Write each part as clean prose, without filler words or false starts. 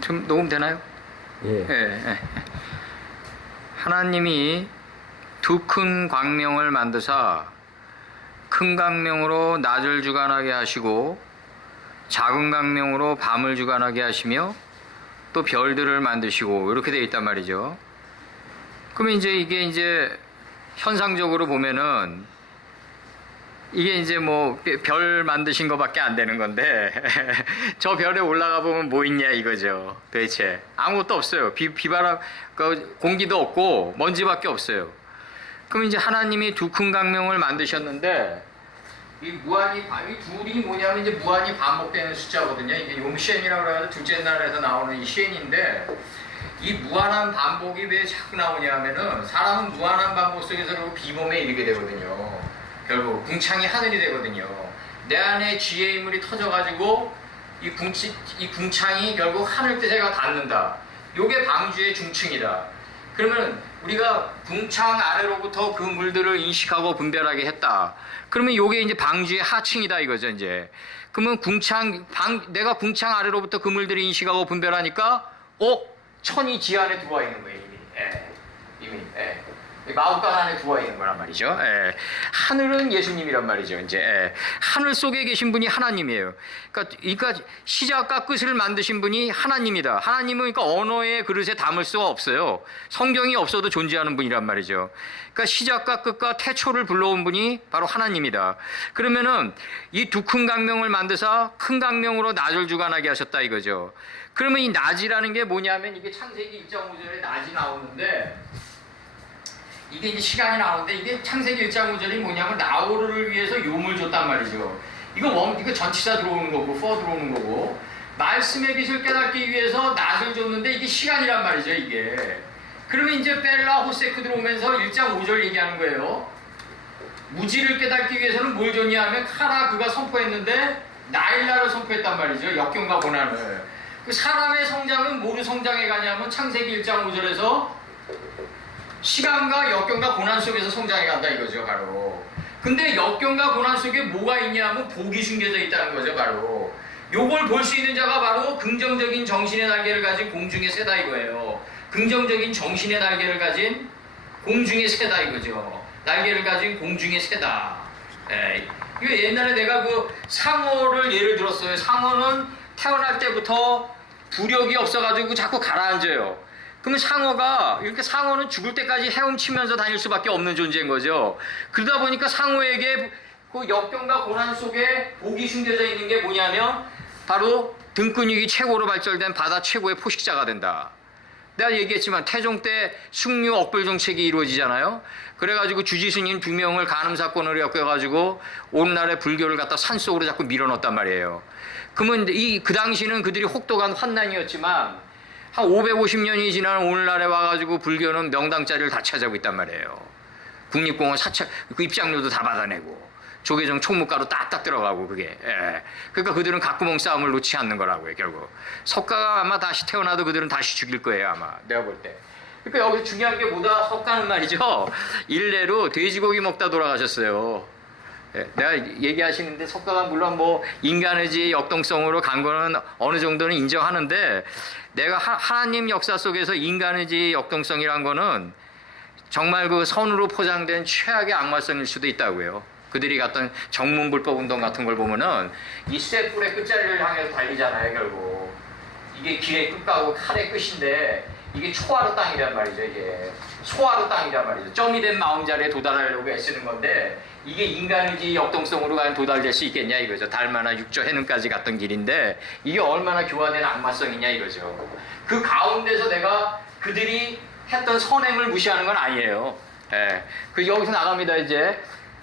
좀 녹음되나요? 예. 예. 하나님이 두 큰 광명을 만드사 큰 광명으로 낮을 주관하게 하시고 작은 광명으로 밤을 주관하게 하시며 또 별들을 만드시고 이렇게 되어 있단 말이죠. 그러면 이게 현상적으로 보면은 이게 뭐 별 만드신 거밖에 안 되는 건데 저 별에 올라가 보면 뭐 있냐 이거죠. 도대체 아무것도 없어요. 비바람, 공기도 없고 먼지밖에 없어요. 그럼 하나님이 두 큰 광명을 만드셨는데 이 둘이 뭐냐면 무한히 반복되는 숫자거든요. 이게 용시엔이라고 해서 둘째 날에서 나오는 이 시엔인데 이 무한한 반복이 왜 자꾸 나오냐면은 사람은 무한한 반복 속에서 결국 비범에 이르게 되거든요. 결국 궁창이 하늘이 되거든요. 내 안에 지혜의 인물이 터져가지고 이 궁창이 결국 하늘 뜻에가 닿는다. 요게 방주의 중층이다. 그러면 우리가 궁창 아래로부터 그 물들을 인식하고 분별하게 했다. 그러면 요게 방주의 하층이다 이거죠. 그러면 내가 궁창 아래로부터 그 물들을 인식하고 분별하니까 천이 지 안에 들어와 있는 거예요. 이미. 마음간 안에 들어와 있는 거란 말이죠. 하늘은 예수님이란 말이죠. 하늘 속에 계신 분이 하나님이에요. 그러니까 시작과 끝을 만드신 분이 하나님이다. 하나님은 그러니까 언어의 그릇에 담을 수가 없어요. 성경이 없어도 존재하는 분이란 말이죠. 그러니까 시작과 끝과 태초를 불러온 분이 바로 하나님이다. 그러면은 이 두 큰 광명을 만드사 큰 광명으로 낮을 주관하게 하셨다 이거죠. 그러면 이 낮이라는 게 뭐냐면 이게 창세기 1장 5절에 낮이 나오는데 이게 시간이 나오는데 이게 창세기 1장 5절이 뭐냐면 나홀을 위해서 요물 줬단 말이죠. 이거 전치사 들어오는 거고 for 들어오는 거고 말씀의 빛을 깨닫기 위해서 낮을 줬는데 이게 시간이란 말이죠. 이게 그러면 벨라 호세크 들어오면서 1장 5절 얘기하는 거예요. 무지를 깨닫기 위해서는 뭘 줬냐 하면 카라 그가 선포했는데 나일라를 선포했단 말이죠. 역경과 고난을. 그 사람의 성장은 뭐로 성장해 가냐면 창세기 1장 5절에서 시간과 역경과 고난 속에서 성장해 간다 이거죠. 바로. 근데 역경과 고난 속에 뭐가 있냐면 복이 숨겨져 있다는 거죠. 바로. 요걸 볼 수 있는 자가 바로 긍정적인 정신의 날개를 가진 공중의 새다 이거예요. 긍정적인 정신의 날개를 가진 공중의 새다 이거죠. 날개를 가진 공중의 새다. 이거 옛날에 내가 상어를 예를 들었어요. 상어는 태어날 때부터 부력이 없어가지고 자꾸 가라앉아요. 그러면 상어는 죽을 때까지 헤엄치면서 다닐 수밖에 없는 존재인 거죠. 그러다 보니까 상어에게 그 역경과 고난 속에 복이 숨겨져 있는 게 뭐냐면 바로 등근육이 최고로 발달된 바다 최고의 포식자가 된다. 내가 얘기했지만 태종 때 숙류 억불 정책이 이루어지잖아요. 그래가지고 주지스님 2명을 간음 사건으로 엮여가지고 오늘날의 불교를 갖다 산속으로 자꾸 밀어넣었단 말이에요. 그러면 그 당시는 그들이 혹독한 환난이었지만 한 550년이 지난 오늘날에 와가지고 불교는 명당 자리를 다 차지하고 있단 말이에요. 국립공원 그 입장료도 다 받아내고 조계종 총무가로 딱딱 들어가고 그게. 그러니까 그들은 각구멍 싸움을 놓지 않는 거라고요. 결국 석가가 아마 다시 태어나도 그들은 다시 죽일 거예요. 아마 내가 볼 때. 그러니까 여기서 중요한 게 뭐다? 석가는 말이죠. 일례로 돼지고기 먹다 돌아가셨어요. 내가 얘기하시는데 석가가 물론 인간의 지혜 역동성으로 간 거는 어느 정도는 인정하는데 내가 하나님 역사 속에서 인간의 지혜 역동성이란 거는 정말 그 선으로 포장된 최악의 악마성일 수도 있다고요. 그들이 갔던 정문불법운동 같은 걸 보면은 이 쇠뿔의 끝자리를 향해서 달리잖아요. 결국 이게 길의 끝하고 칼의 끝인데 이게 초하루 땅이란 말이죠. 이게 소하루 땅이란 말이죠. 점이 된 마음자리에 도달하려고 애쓰는 건데 이게 인간의 역동성으로 과연 도달될 수 있겠냐 이거죠. 달마나 육조 해능까지 갔던 길인데 이게 얼마나 교화된 악마성이냐 이거죠. 그 가운데서 내가 그들이 했던 선행을 무시하는 건 아니에요. 그 여기서 나갑니다.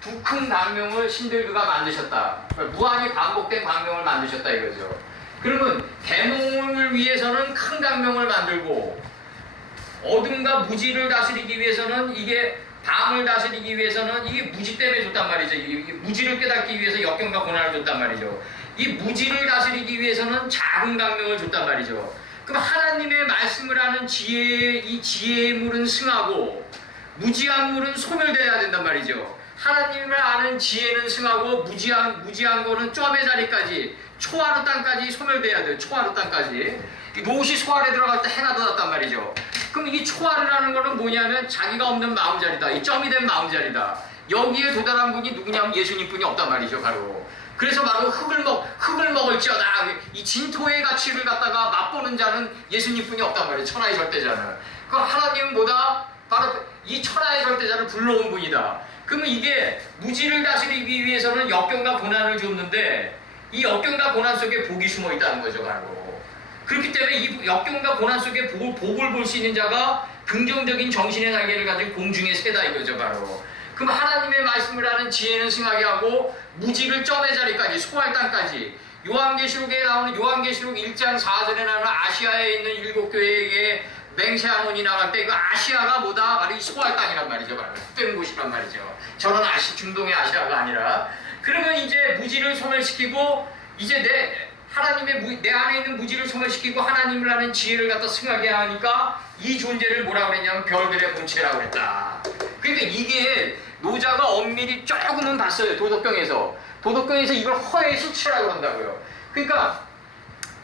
두 큰 광명을 신들그가 만드셨다. 무한히 반복된 광명을 만드셨다 이거죠. 그러면 대몽을 위해서는 큰 광명을 만들고 어둠과 무지를 다스리기 위해서는 이게 밤을 다스리기 위해서는 이게 무지 때문에 줬단 말이죠. 이게 무지를 깨닫기 위해서 역경과 고난을 줬단 말이죠. 이 무지를 다스리기 위해서는 작은 광명을 줬단 말이죠. 그럼 하나님의 말씀을 하는 이 지혜의 물은 승하고 무지한 물은 소멸되어야 된단 말이죠. 하나님을 아는 지혜는 승하고 무지한 거는 점의 자리까지 초하루 땅까지 소멸돼야 돼요. 초하루 땅까지. 롯이 소알에 들어갈 때 해가 돋았단 말이죠. 그럼 이 초하루라는 거는 뭐냐면 자기가 없는 마음자리다. 이 점이 된 마음자리다. 여기에 도달한 분이 누구냐면 예수님뿐이 없단 말이죠. 바로. 그래서 바로 흙을 먹을지어다. 이 진토의 가치를 갖다가 맛보는 자는 예수님뿐이 없단 말이에요. 천하의 절대자는. 그 하나님은 뭐다? 바로 이 천하의 절대자를 불러온 분이다. 그러면 이게 무지를 다스리기 위해서는 역경과 고난을 줬는데 이 역경과 고난 속에 복이 숨어 있다는 거죠. 바로. 그렇기 때문에 이 역경과 고난 속에 복을 볼 수 있는 자가 긍정적인 정신의 날개를 가진 공중의 새다 이거죠. 바로. 그럼 하나님의 말씀을 하는 지혜는 승하게 하고 무지를 점의 자리까지 소할 땅까지 요한계시록에 나오는 요한계시록 1장 4절에 나오는 아시아에 있는 7교회에게 맹세하노니 나갈 때 그 아시아가 뭐다? 바로 이 소할 땅이란 말이죠. 바로 흑된 곳이란 말이죠. 저런 중동의 아시아가 아니라. 그러면 이제 무지를 소멸시키고 이제 하나님의 내 안에 있는 무지를 소멸시키고 하나님을 아는 지혜를 갖다 승하게 하니까 이 존재를 뭐라 그랬냐면 별들의 본체라고 그랬다. 그러니까 이게 노자가 엄밀히 조금은 봤어요. 도덕경에서 이걸 허의 수치라고 한다고요. 그러니까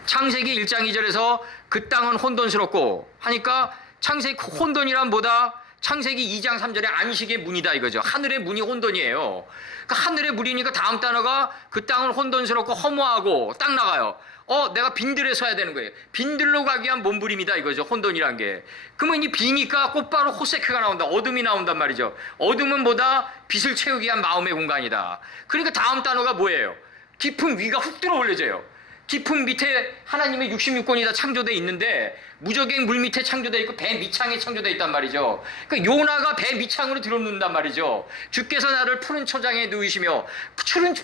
창세기 1장 2절에서 그 땅은 혼돈스럽고 하니까 창세기 혼돈이란 뭐다? 창세기 2장 3절에 안식의 문이다 이거죠. 하늘의 문이 혼돈이에요. 그러니까 하늘의 문이니까 다음 단어가 그 땅은 혼돈스럽고 허무하고 딱 나가요. 내가 빈들에 서야 되는 거예요. 빈들로 가기 위한 몸부림이다 이거죠. 혼돈이란 게. 그러면 이 비니까 곧바로 호세크가 나온다. 어둠이 나온단 말이죠. 어둠은 뭐다? 빛을 채우기 위한 마음의 공간이다. 그러니까 다음 단어가 뭐예요? 깊은 위가 훅 들어 올려져요. 깊은 밑에 하나님의 66권이 다 창조되어 있는데 무적의 물 밑에 창조되어 있고 배 밑창에 창조되어 있단 말이죠. 그러니까 요나가 배 밑창으로 들어눕는단 말이죠. 주께서 나를 푸른 초장에 누이시며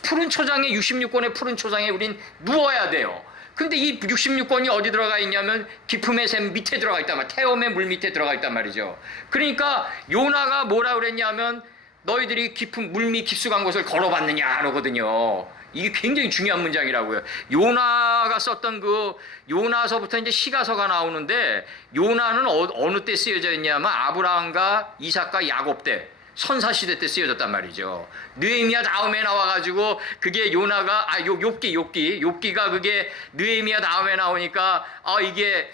푸른 초장에 66권의 푸른 초장에 우린 누워야 돼요. 근데 이 66권이 어디 들어가 있냐면 깊음의 샘 밑에 들어가 있단 말이에요. 태엄의 물 밑에 들어가 있단 말이죠. 그러니까 요나가 뭐라 그랬냐면 너희들이 깊은 물밑 깊숙한 곳을 걸어봤느냐 그러거든요. 이게 굉장히 중요한 문장이라고요. 요나가 썼던 그 요나서부터 이제 시가서가 나오는데 요나는 어느 때 쓰여져 있냐면 아브라함과 이삭과 야곱 때 선사시대 때 쓰여졌단 말이죠. 느헤미야 다음에 나와가지고 그게 요나가 욥기가 그게 느헤미야 다음에 나오니까 이게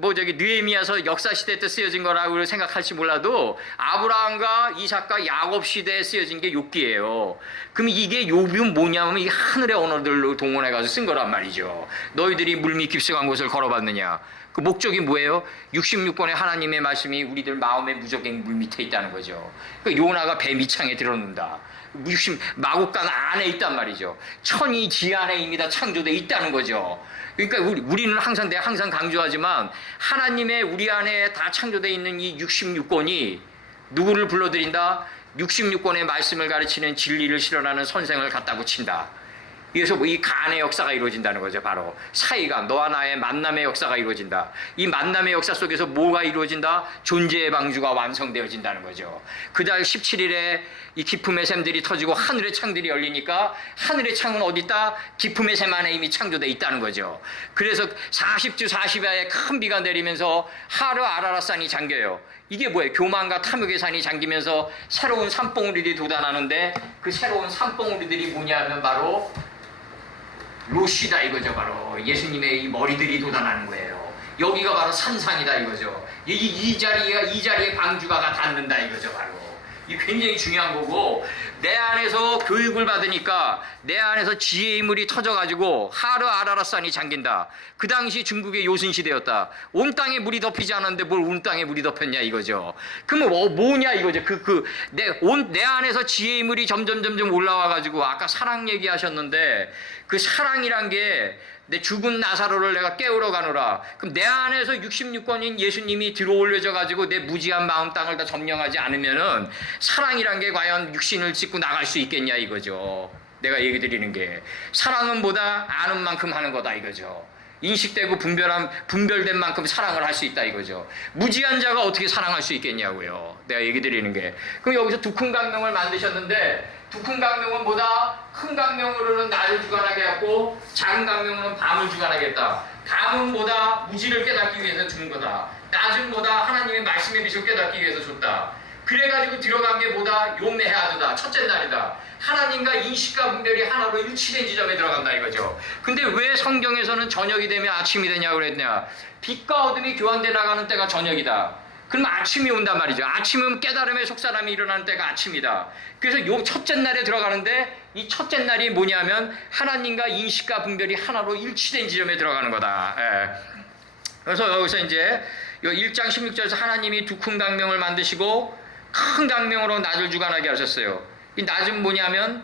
느헤미야서 역사시대 때 쓰여진 거라고 생각할지 몰라도 아브라함과 이삭과 야곱 시대에 쓰여진 게 욥기예요. 그럼 이게 욥이 뭐냐면 이 하늘의 언어들로 동원해가지고 쓴 거란 말이죠. 너희들이 물밑 깊숙한 곳을 걸어봤느냐. 그 목적이 뭐예요? 66권의 하나님의 말씀이 우리들 마음의 무적의 물 밑에 있다는 거죠. 그러니까 요나가 배 밑창에 들어놓는다. 마국간 안에 있단 말이죠. 천이 지 안에 이미 다 창조되어 있다는 거죠. 그러니까 우리는 내가 항상 강조하지만 하나님의 우리 안에 다 창조되어 있는 이 66권이 누구를 불러들인다? 66권의 말씀을 가르치는 진리를 실현하는 선생을 갖다 붙인다. 그래서 이 간의 역사가 이루어진다는 거죠. 바로 사이가 너와 나의 만남의 역사가 이루어진다. 이 만남의 역사 속에서 뭐가 이루어진다? 존재의 방주가 완성되어진다는 거죠. 그달 17일에 이 기품의 샘들이 터지고 하늘의 창들이 열리니까 하늘의 창은 어디 있다? 기품의 샘 안에 이미 창조되어 있다는 거죠. 그래서 40주 40야에 큰 비가 내리면서 하르 아라라산이 잠겨요. 이게 뭐예요? 교만과 탐욕의 산이 잠기면서 새로운 산봉우리들이 돋아나는데 그 새로운 산봉우리들이 뭐냐면 바로 롯이다 이거죠. 바로 예수님의 이 머리들이 돋아나는 거예요. 여기가 바로 산상이다 이거죠. 이 자리에 방주가 닿는다 이거죠. 바로 이 굉장히 중요한 거고, 내 안에서 교육을 받으니까 내 안에서 지혜의 물이 터져가지고 하르 아라라산이 잠긴다. 그 당시 중국의 요순시대였다. 온 땅에 물이 덮이지 않았는데 뭘 온 땅에 물이 덮였냐 이거죠. 그러면 뭐냐 이거죠. 내 안에서 지혜의 물이 점점 올라와가지고 아까 사랑 얘기하셨는데 그 사랑이란 게 내 죽은 나사로를 내가 깨우러 가노라. 그럼 내 안에서 66권인 예수님이 들어올려져 가지고 내 무지한 마음 땅을 다 점령하지 않으면은 사랑이란 게 과연 육신을 찢고 나갈 수 있겠냐 이거죠. 내가 얘기 드리는 게 사랑은 뭐다? 아는 만큼 하는 거다 이거죠. 인식되고 분별된 만큼 사랑을 할 수 있다 이거죠. 무지한 자가 어떻게 사랑할 수 있겠냐고요. 내가 얘기 드리는 게. 그럼 여기서 두 큰 강명을 만드셨는데 두 큰 강명은 뭐다? 큰 강명으로는 낮을 주관하게 했고 작은 강명으로는 밤을 주관하게 했다. 밤은 뭐다? 무지를 깨닫기 위해서 준 거다. 낮은 뭐다? 하나님의 말씀의 빛을 깨닫기 위해서 줬다. 그래가지고 들어간 게 뭐다? 요메하드다. 첫째 날이다. 하나님과 인식과 분별이 하나로 일치된 지점에 들어간다 이거죠. 근데 왜 성경에서는 저녁이 되면 아침이 되냐고 그랬냐? 빛과 어둠이 교환돼 나가는 때가 저녁이다. 그럼 아침이 온단 말이죠. 아침은 깨달음의 속사람이 일어나는 때가 아침이다. 그래서 요 첫째 날에 들어가는데 이 첫째 날이 뭐냐면 하나님과 인식과 분별이 하나로 일치된 지점에 들어가는 거다. 예. 그래서 여기서 이제 1장 16절에서 하나님이 두 큰 강명을 만드시고 큰 강명으로 낮을 주관하게 하셨어요. 이 낮은 뭐냐면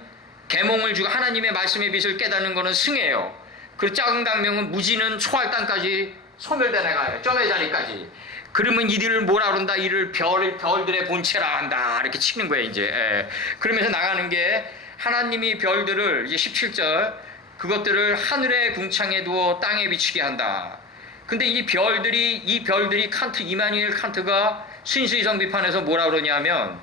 계몽을 주고 하나님의 말씀의 빛을 깨닫는 것은 승이에요. 그리고 작은 강명은 무지는 초할 땅까지 소멸돼 나가요. 점의 자리까지. 그러면 이들을 뭐라 그런다? 이를 별들의 본체라 한다. 이렇게 치는 거예요, 이제. 예. 그러면서 나가는 게 하나님이 별들을 이제 17절 그것들을 하늘의 궁창에 두어 땅에 비추게 한다. 근데 이 별들이 이마누엘 칸트가 신수이성 비판에서 뭐라 그러냐면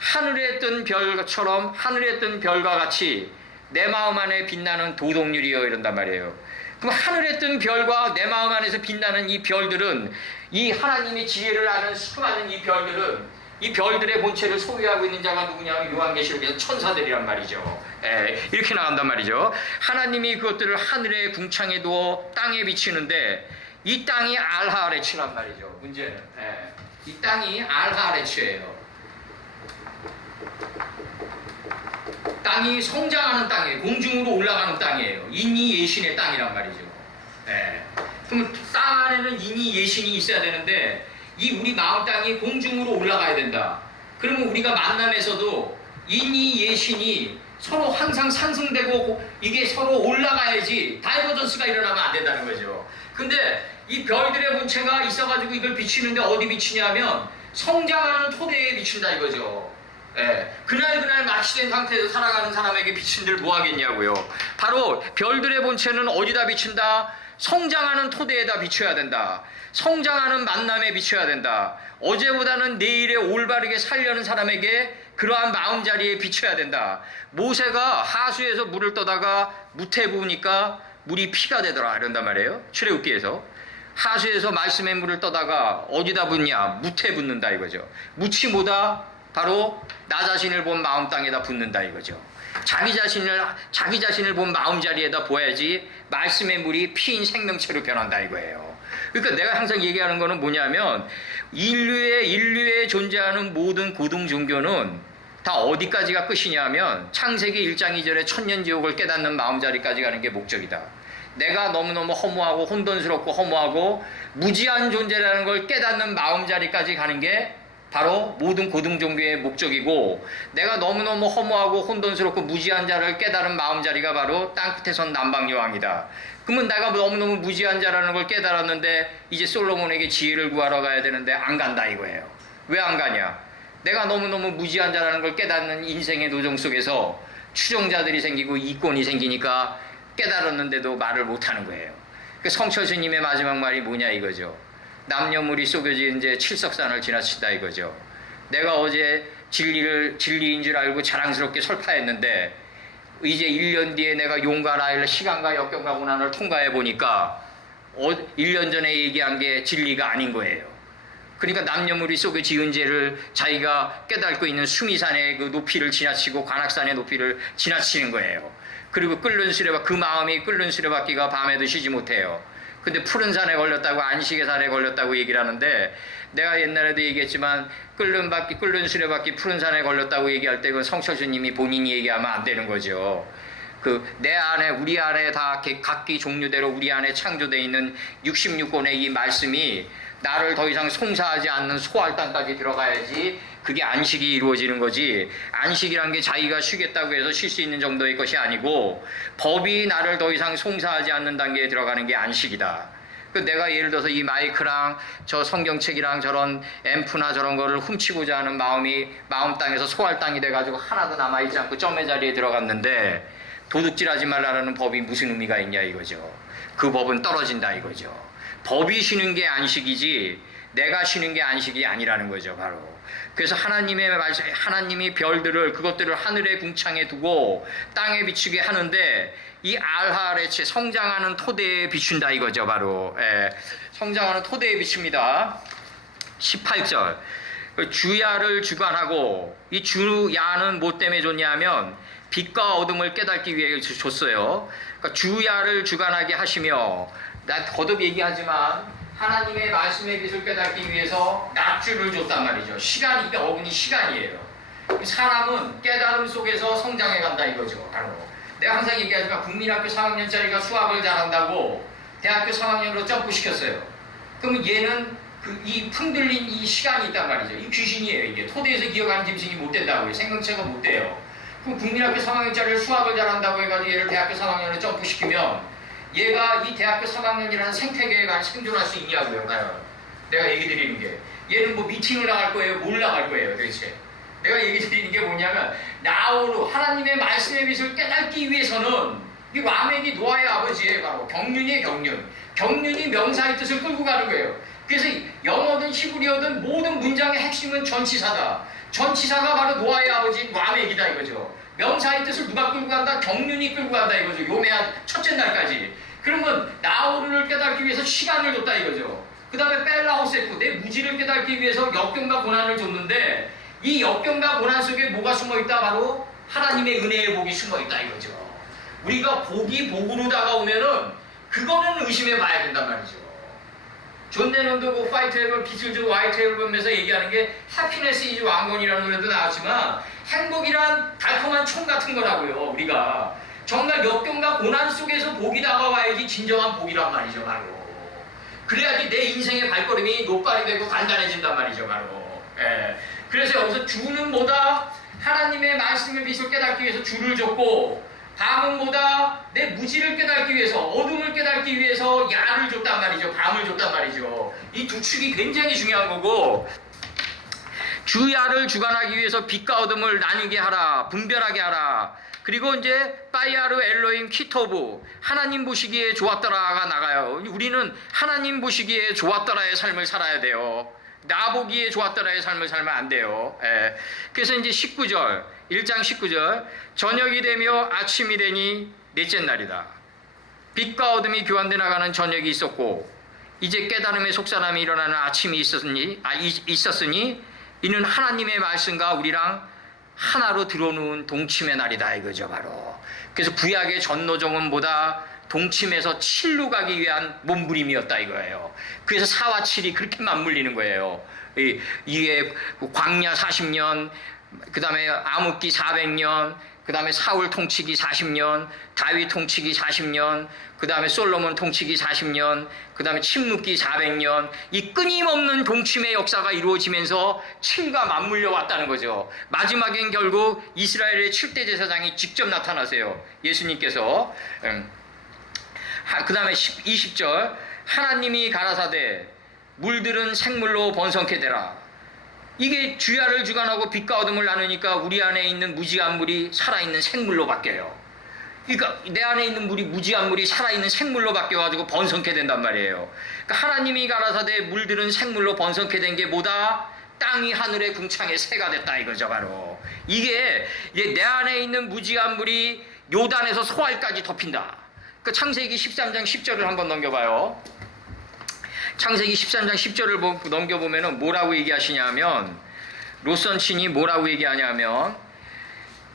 하늘에 뜬 별처럼 하늘에 뜬 별과 같이 내 마음 안에 빛나는 도덕률이여 이런단 말이에요. 그럼 하늘에 뜬 별과 내 마음 안에서 빛나는 이 별들은 이 하나님의 지혜를 아는 수많은 이 별들의 본체를 소유하고 있는 자가 누구냐면 요한계시록에서 천사들이란 말이죠. 이렇게 나간단 말이죠. 하나님이 그것들을 하늘의 궁창에 두어 땅에 비치는데 이 땅이 알하아레츠란 말이죠. 문제는 이 땅이 알하아레츠예요. 땅이 성장하는 땅이에요. 공중으로 올라가는 땅이에요. 인이 예신의 땅이란 말이죠. 그럼 땅 안에는 인이 예신이 있어야 되는데 이 우리 마음 땅이 공중으로 올라가야 된다. 그러면 우리가 만남에서도 인이 예신이 서로 항상 상승되고 이게 서로 올라가야지 다이버전스가 일어나면 안 된다는 거죠. 근데 이 별들의 본체가 있어가지고 이걸 비치는데 어디 비치냐면 성장하는 토대에 비춘다 이거죠. 그날 마취된 상태에서 살아가는 사람에게 비친들 뭐 하겠냐고요. 바로 별들의 본체는 어디다 비춘다? 성장하는 토대에다 비춰야 된다. 성장하는 만남에 비춰야 된다. 어제보다는 내일에 올바르게 살려는 사람에게 그러한 마음자리에 비춰야 된다. 모세가 하수에서 물을 떠다가 무태 부으니까 물이 피가 되더라 이런단 말이에요. 출애굽기에서. 하수에서 말씀의 물을 떠다가 어디다 붓냐? 무태 붓는다 이거죠. 무치 뭐다? 바로 나 자신을 본 마음 땅에다 붓는다 이거죠. 자기 자신을 본 마음 자리에다 보야지 말씀의 물이 피인 생명체로 변한다 이거예요. 그러니까 내가 항상 얘기하는 거는 뭐냐면 인류에 존재하는 모든 고등 종교는 다 어디까지가 끝이냐면 창세기 1장 2절에 천년지옥을 깨닫는 마음 자리까지 가는 게 목적이다. 내가 너무너무 허무하고 혼돈스럽고 허무하고 무지한 존재라는 걸 깨닫는 마음 자리까지 가는 게 바로 모든 고등 종교의 목적이고 내가 너무너무 허무하고 혼돈스럽고 무지한 자를 깨달은 마음자리가 바로 땅끝에선 남방여왕이다. 그러면 내가 너무너무 무지한 자라는 걸 깨달았는데 이제 솔로몬에게 지혜를 구하러 가야 되는데 안 간다 이거예요. 왜 안 가냐? 내가 너무너무 무지한 자라는 걸 깨닫는 인생의 노정 속에서 추종자들이 생기고 이권이 생기니까 깨달았는데도 말을 못하는 거예요. 성철스님의 마지막 말이 뭐냐 이거죠. 남녀물이 속여진 이제 칠석산을 지나치다 이거죠. 내가 어제 진리인 줄 알고 자랑스럽게 설파했는데 이제 1년 뒤에 내가 용과 라일 시간과 역경과 고난을 통과해 보니까 1년 전에 얘기한 게 진리가 아닌 거예요. 그러니까 남녀물이 속에 지은 죄를 자기가 깨닫고 있는 수미산의 그 높이를 지나치고 관악산의 높이를 지나치는 거예요. 그리고 그 마음이 끓는 수레바퀴가 밤에도 쉬지 못해요. 근데 푸른 산에 걸렸다고 안식의 산에 걸렸다고 얘기를 하는데 내가 옛날에도 얘기했지만 끓는 수레바퀴 푸른 산에 걸렸다고 얘기할 때 그건 성철수님이 본인이 얘기하면 안 되는 거죠. 우리 안에 다 각기 종류대로 우리 안에 창조되어 있는 66권의 이 말씀이 나를 더 이상 송사하지 않는 소활단까지 들어가야지 그게 안식이 이루어지는 거지. 안식이란 게 자기가 쉬겠다고 해서 쉴 수 있는 정도의 것이 아니고 법이 나를 더 이상 송사하지 않는 단계에 들어가는 게 안식이다. 내가 예를 들어서 이 마이크랑 저 성경책이랑 저런 앰프나 저런 거를 훔치고자 하는 마음이 마음 땅에서 소활 땅이 돼가지고 하나도 남아있지 않고 점의 자리에 들어갔는데 도둑질하지 말라는 법이 무슨 의미가 있냐 이거죠. 그 법은 떨어진다 이거죠. 법이 쉬는 게 안식이지 내가 쉬는 게 안식이 아니라는 거죠 바로. 그래서 하나님이 별들을 그것들을 하늘의 궁창에 두고 땅에 비추게 하는데 이 알하레체 성장하는 토대에 비춘다 이거죠 바로. 성장하는 토대에 비춥니다. 18절 주야를 주관하고, 이 주야는 뭐 때문에 줬냐면 빛과 어둠을 깨닫기 위해 줬어요. 그러니까 주야를 주관하게 하시며, 나 거듭 얘기하지만 하나님의 말씀의 빛을 깨닫기 위해서 낮줄을 줬단 말이죠. 시간이, 그러니까 어근이 시간이에요. 사람은 깨달음 속에서 성장해 간다 이거죠. 바로 내가 항상 얘기하지만 국민학교 3학년짜리가 수학을 잘한다고 대학교 3학년으로 점프시켰어요. 그러면 얘는 이 풍들린 이 시간이 있단 말이죠. 이 귀신이에요. 이게 토대에서 기어가는 짐승이 못 된다고요. 생명체가 못 돼요. 그럼 국민학교 3학년짜리를 수학을 잘한다고 해가지고 얘를 대학교 3학년으로 점프시키면 얘가 이 대학교 3학년이라는 생태계에 생존할 수 있냐고요. 과연 내가 얘기 드리는 게, 얘는 뭐 미팅을 나갈 거예요? 뭘 나갈 거예요 도대체? 내가 얘기 드리는 게 뭐냐면, 나오로 하나님의 말씀의 빛을 깨닫기 위해서는 이 라멕이 노아의 아버지예요. 바로 경륜이에요. 경륜이 명사의 뜻을 끌고 가는 거예요. 그래서 영어든 히브리어든 모든 문장의 핵심은 전치사다. 전치사가 바로 노아의 아버지인 라멕이다 이거죠. 명사의 뜻을 누가 끌고 간다? 경륜이 끌고 간다 이거죠. 요매한 첫째 날까지. 그러면 나오르를 깨닫기 위해서 시간을 줬다 이거죠. 그 다음에 벨라오세쿠, 내 무지를 깨닫기 위해서 역경과 고난을 줬는데, 이 역경과 고난 속에 뭐가 숨어있다? 바로 하나님의 은혜의 복이 숨어있다 이거죠. 우리가 복이 복으로 다가오면은 그거는 의심해 봐야 된단 말이죠. 존 레논도 그 화이트 앨범, 빛을 준 화이트 앨범에서 얘기하는 게 해피네스 이즈 왕건이라는 노래도 나왔지만, 행복이란 달콤한 총 같은 거라고요. 우리가 정말 역경과 고난 속에서 복이 다가와야지 진정한 복이란 말이죠. 바로 그래야지 내 인생의 발걸음이 노발이 되고 단단해진단 말이죠. 바로 그래서 여기서 주는 뭐다? 하나님의 말씀의 빛을 깨닫기 위해서 주를 줬고, 밤은 뭐다? 내 무지를 깨닫기 위해서, 어둠을 깨닫기 위해서 야를 줬단 말이죠. 밤을 줬단 말이죠. 이 두 축이 굉장히 중요한 거고, 주야를 주관하기 위해서 빛과 어둠을 나뉘게 하라, 분별하게 하라. 그리고 이제 파이아르 엘로힘 키토브, 하나님 보시기에 좋았더라가 나가요. 우리는 하나님 보시기에 좋았더라의 삶을 살아야 돼요. 나 보기에 좋았더라의 삶을 살면 안 돼요. 그래서 이제 19절, 1장 19절, 저녁이 되며 아침이 되니 넷째 날이다. 빛과 어둠이 교환돼 나가는 저녁이 있었고, 이제 깨달음의 속사람이 일어나는 아침이 있었으니 이는 하나님의 말씀과 우리랑 하나로 들어오는 동침의 날이다 이거죠. 바로 그래서 구약의 전노정은 뭐다? 동침에서 7로 가기 위한 몸부림이었다 이거예요. 그래서 4와 7이 그렇게 맞물리는 거예요. 이게 광야 40년, 그 다음에 암흑기 400년, 그 다음에 사울 통치기 40년, 다윗 통치기 40년, 그 다음에 솔로몬 통치기 40년, 그 다음에 침묵기 400년, 이 끊임없는 동침의 역사가 이루어지면서 7과 맞물려 왔다는 거죠. 마지막엔 결국 이스라엘의 7대 제사장이 직접 나타나세요. 예수님께서. 그 다음에 20절, 하나님이 가라사대 물들은 생물로 번성케 되라. 이게 주야를 주관하고 빛과 어둠을 나누니까 우리 안에 있는 무지한 물이 살아있는 생물로 바뀌어요. 그러니까 내 안에 있는 물이 무지한 물이 살아있는 생물로 바뀌어가지고 번성케 된단 말이에요. 그러니까 하나님이 가라사대 물들은 생물로 번성케 된 게 뭐다? 땅이 하늘의 궁창에 새가 됐다 이거죠. 바로 이게 내 안에 있는 무지한 물이 요단에서 소알까지 덮인다. 그 창세기 13장 10절을 한번 넘겨봐요. 창세기 13장 10절을 넘겨보면 뭐라고 얘기하시냐면, 롯선친이 뭐라고 얘기하냐면,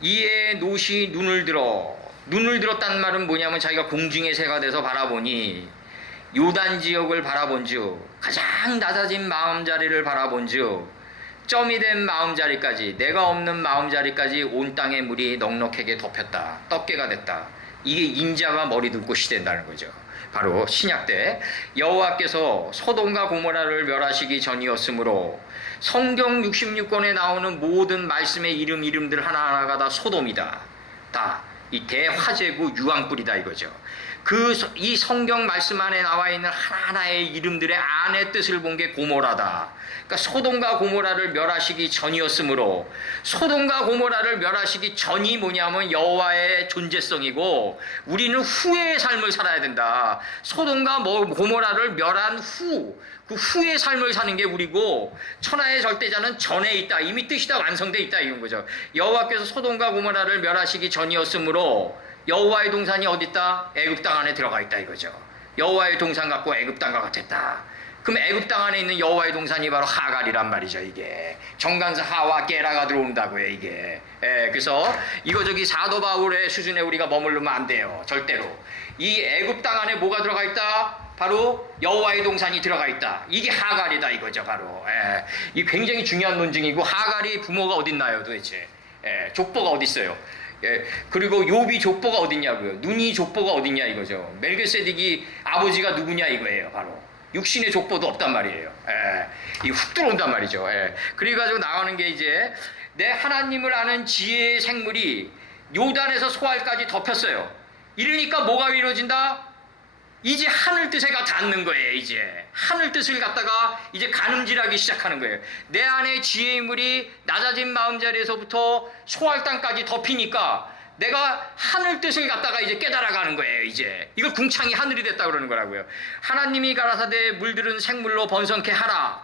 이에 롯이 눈을 들었다는 말은 뭐냐면 자기가 공중의 새가 돼서 바라보니 요단 지역을 바라본즉 가장 낮아진 마음자리를 바라본즉 점이 된 마음자리까지, 내가 없는 마음자리까지 온 땅의 물이 넉넉하게 덮였다. 떡게가 됐다. 이게 인자가 머리 둘 곳이 된다는 거죠. 바로 신약 때 여호와께서 소돔과 고모라를 멸하시기 전이었으므로 성경 66권에 나오는 모든 말씀의 이름들 하나하나가 다 소돔이다. 다 이 대화재고 유황불이다 이거죠. 이 성경 말씀 안에 나와 있는 하나하나의 이름들의 안의 뜻을 본 게 고모라다. 그러니까 소돔과 고모라를 멸하시기 전이었으므로, 소돔과 고모라를 멸하시기 전이 뭐냐면 여호와의 존재성이고, 우리는 후의 삶을 살아야 된다. 소돔과 고모라를 멸한 그 후의 삶을 사는 게 우리고, 천하의 절대자는 전에 있다. 이미 뜻이 다 완성돼 있다 이런 거죠. 여호와께서 소돔과 고모라를 멸하시기 전이었으므로 여호와의 동산이 어디 있다? 애굽 땅 안에 들어가 있다 이거죠. 여호와의 동산 같고 애굽 땅과 같았다. 그럼 애굽 땅 안에 있는 여호와의 동산이 바로 하갈이란 말이죠. 이게 정관사 하와 게라가 들어온다고요. 이게 그래서 이거 저기 사도 바울의 수준에 우리가 머무르면 안 돼요. 절대로. 이 애굽 땅 안에 뭐가 들어가 있다? 바로 여호와의 동산이 들어가 있다. 이게 하갈이다 이거죠. 바로 이 굉장히 중요한 논증이고, 하갈이 부모가 어딨나요 도대체? 족보가 어디 있어요? 그리고 욥이 족보가 어딨냐고요? 눈이 족보가 어딨냐 이거죠. 멜기세덱이 아버지가 누구냐 이거예요. 바로 육신의 족보도 없단 말이에요. 이 훅 들어온단 말이죠. 그래가지고 나오는 게 이제 내 하나님을 아는 지혜의 생물이 요단에서 소알까지 덮였어요. 이러니까 뭐가 이루어진다? 이제 하늘 뜻에 닿는 거예요. 이제 하늘 뜻을 갖다가 이제 가늠질하기 시작하는 거예요. 내 안에 지혜의 물이 낮아진 마음자리에서부터 소알 땅까지 덮이니까 내가 하늘 뜻을 갖다가 이제 깨달아가는 거예요. 이제 이걸 궁창이 하늘이 됐다 그러는 거라고요. 하나님이 가라사대 물들은 생물로 번성케 하라.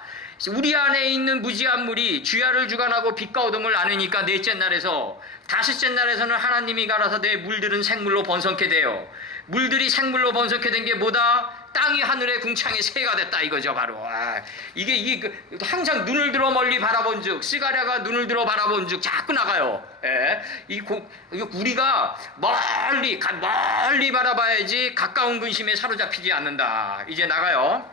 우리 안에 있는 무지한 물이 주야를 주관하고 빛과 어둠을 나누니까 넷째 날에서, 다섯째 날에서는 하나님이 가라사대 물들은 생물로 번성케 돼요. 물들이 생물로 번성케 된 게 뭐다? 땅이 하늘의 궁창의 새가 됐다 이거죠. 바로 이게 항상 눈을 들어 멀리 바라본 즉, 시가랴가 눈을 들어 바라본 즉 자꾸 나가요. 우리가 멀리 바라봐야지 가까운 근심에 사로잡히지 않는다. 이제 나가요.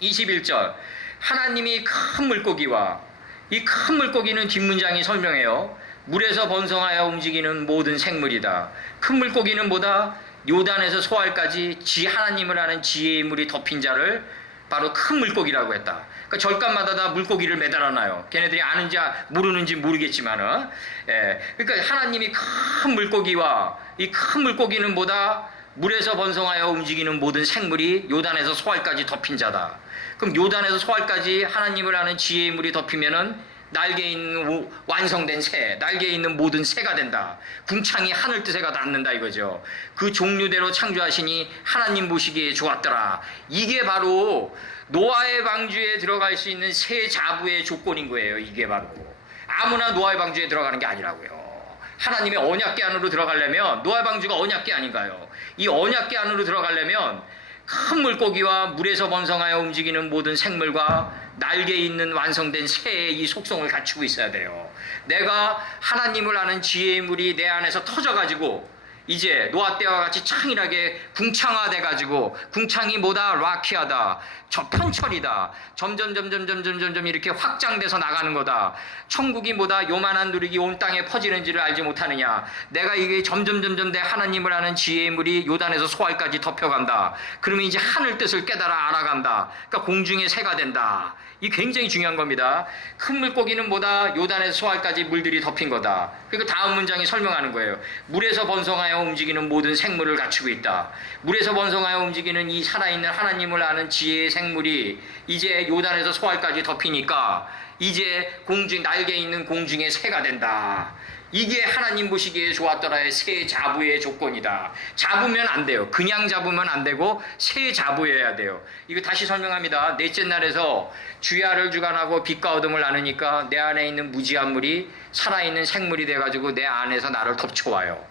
21절. 하나님이 큰 물고기와, 이 큰 물고기는 뒷문장이 설명해요. 물에서 번성하여 움직이는 모든 생물이다. 큰 물고기는 뭐다? 요단에서 소알까지 하나님을 아는 지혜의 물이 덮인 자를 바로 큰 물고기라고 했다. 그러니까 절간마다 다 물고기를 매달아놔요. 걔네들이 아는지 모르는지 모르겠지만은. 그러니까 하나님이 큰 물고기와, 이 큰 물고기는 뭐다? 물에서 번성하여 움직이는 모든 생물이 요단에서 소알까지 덮인 자다. 그럼 요단에서 소알까지 하나님을 아는 지혜의 물이 덮이면은 날개에 있는 완성된 새, 날개에 있는 모든 새가 된다. 궁창이 하늘 뜻에가 닿는다 이거죠. 그 종류대로 창조하시니 하나님 보시기에 좋았더라. 이게 바로 노아의 방주에 들어갈 수 있는 새 자부의 조건인 거예요. 이게 바로 아무나 노아의 방주에 들어가는 게 아니라고요. 하나님의 언약궤 안으로 들어가려면, 노아의 방주가 언약궤 아닌가요? 이 언약궤 안으로 들어가려면 큰 물고기와 물에서 번성하여 움직이는 모든 생물과 날개 있는 완성된 새의 이 속성을 갖추고 있어야 돼요. 내가 하나님을 아는 지혜의 물이 내 안에서 터져가지고 이제 노아 때와 같이 창일하게 궁창화돼가지고, 궁창이 뭐다? 라키하다, 저편철이다, 점점 이렇게 확장돼서 나가는 거다. 천국이 뭐다? 요만한 누룩이 온 땅에 퍼지는지를 알지 못하느냐. 내가 이게 점점 내 하나님을 아는 지혜의 물이 요단에서 소알까지 덮여간다. 그러면 이제 하늘 뜻을 깨달아 알아간다. 그러니까 공중의 새가 된다. 이 굉장히 중요한 겁니다. 큰 물고기는 뭐다? 요단에서 소알까지 물들이 덮인 거다. 그리고 다음 문장이 설명하는 거예요. 물에서 번성하여 움직이는 모든 생물을 갖추고 있다. 물에서 번성하여 움직이는 이 살아있는 하나님을 아는 지혜의 생물이 이제 요단에서 소알까지 덮이니까 이제 날개 있는 공중의 새가 된다. 이게 하나님 보시기에 좋았더라의 새 자부의 조건이다. 잡으면 안 돼요. 그냥 잡으면 안 되고 새 자부여야 돼요. 이거 다시 설명합니다. 넷째 날에서 주야를 주관하고 빛과 어둠을 나누니까 내 안에 있는 무지한 물이 살아있는 생물이 돼가지고 내 안에서 나를 덮쳐와요.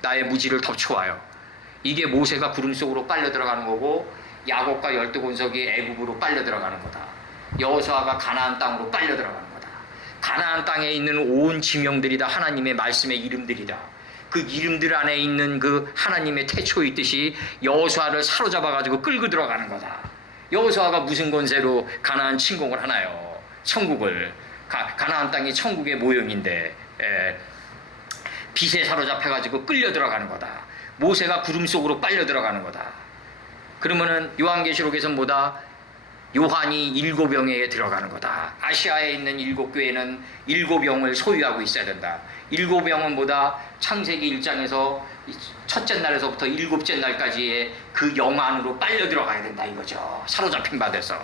나의 무지를 덮쳐와요. 이게 모세가 구름 속으로 빨려 들어가는 거고, 야곱과 12권석이 애굽으로 빨려 들어가는 거다. 여호수아가 가나안 땅으로 빨려 들어가는 거다. 가나안 땅에 있는 온 지명들이다. 하나님의 말씀의 이름들이다. 그 이름들 안에 있는 그 하나님의 태초의 뜻이 여호수아를 사로잡아가지고 끌고 들어가는 거다. 여호수아가 무슨 권세로 가나안 침공을 하나요? 천국을. 가나안 땅이 천국의 모형인데 빛에 사로잡혀가지고 끌려 들어가는 거다. 모세가 구름 속으로 빨려 들어가는 거다. 그러면은 요한계시록에서 뭐다? 요한이 7영에 들어가는 거다. 아시아에 있는 7교회는 7영을 소유하고 있어야 된다. 7영은 뭐다? 창세기 1장에서 첫째 날에서부터 7째 날까지의 그 영 안으로 빨려 들어가야 된다 이거죠. 사로잡힌 바 돼서.